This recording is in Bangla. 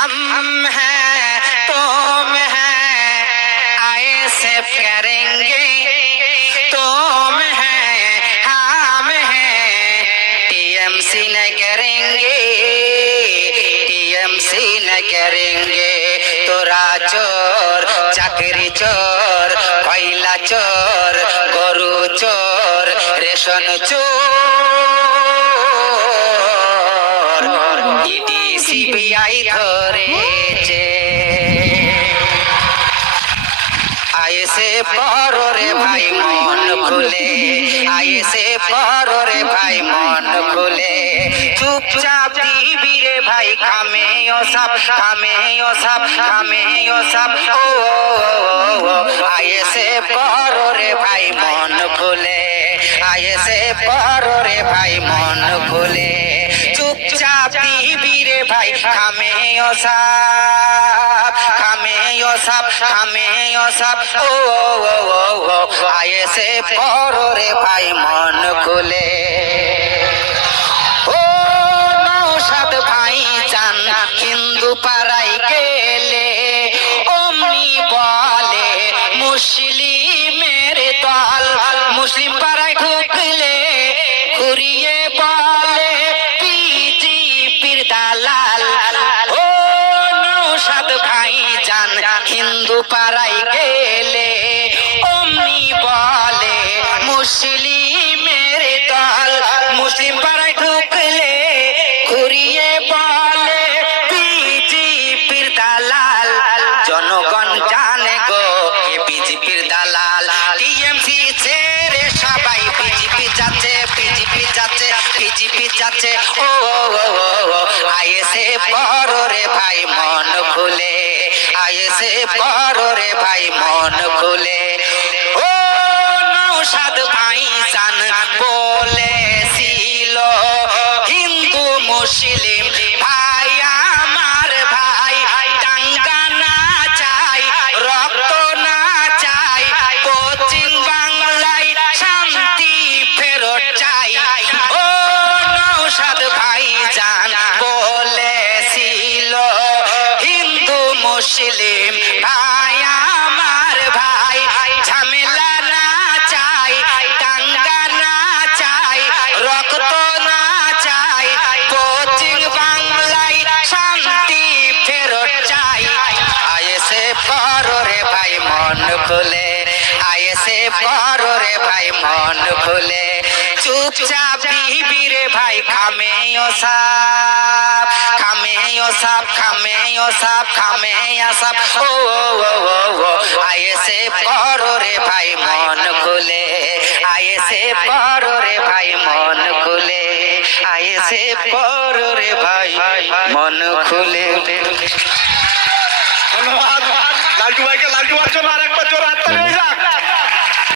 हम हैं तुम हैं आए से करेंगे तुम हैं हम हैं टीएमसी न करेंगे टीएमसी न करेंगे তোরা চোর চাকরি চোর কয়লা চোর গরু চোর রেশন চোর ইডি সিবিআই আয়েসে পরে ভাই মন খুলে। চুপচাপ দিবি রে ভাই খামে ও সাপ খামে ও সাপ। খামে ও সাপ ও আয়েসে পরে ভাই মন খুলে। আয়েসে পরে ভাই মন খুলে। চুপচাপ দিবি রে ভাই খামে ও সাপ। খামে ও সাপ ও আয়েসে পরে ভাই, মন খুলে। ও নৌসাদ ভাই চান, হিন্দু পাড়াই গেলে। অমনি বলে, মুসলিমের দল, মুসলিম পাড়ায় ঢুকলে। ঘুরিয়ে বলে, বিজেপির দালাল। ও নৌসাদ ভাই হিন্দু পাড়াই গেলে, অমনি বলে, মুসলিমের দল মুসলিম পাড়ায় ঢুকলে, ঘুরিয়ে বলে, বিজেপির দালাল। জনগণ জানে গো কে বিজেপির দালাল। টিএমসি ছেড়ে সবাই বিজেপি যাচ্ছে বিজেপি যাচ্ছে বিজেপি যাচ্ছে। ও আইএসএ পরে ভাই, মন খুলে। আইএসএ রে ভাই মন খুলে। ও নৌসাদ ভাই জান বলেছিল হিন্দু মুসলিম ভাই মুসলিম ভাই, আমার ভাই, ঝামেলা না চাই দাঙ্গা না চাই, রক্ত না চাই কোচিং বাংলায় শান্তি ফেরত চাই। আয়েসে পরে ভাই, মন খুলে। আয়েসে পরে ভাই, মন খুলে। চুপচাপ দিবি রে ভাই খামে ও সাপ খামে ও সাপ খামে ও সাপ খামে ও সাপ ও ও ও ও আয়েসে পরে ভাই মন খুলে আয়েসে পরে ভাই মন খুলে আয়েসে পরে ভাই মন খুলে ধন্যবাদ লালটু ভাইকে লালটু ভাইয়ের জন্য আরেক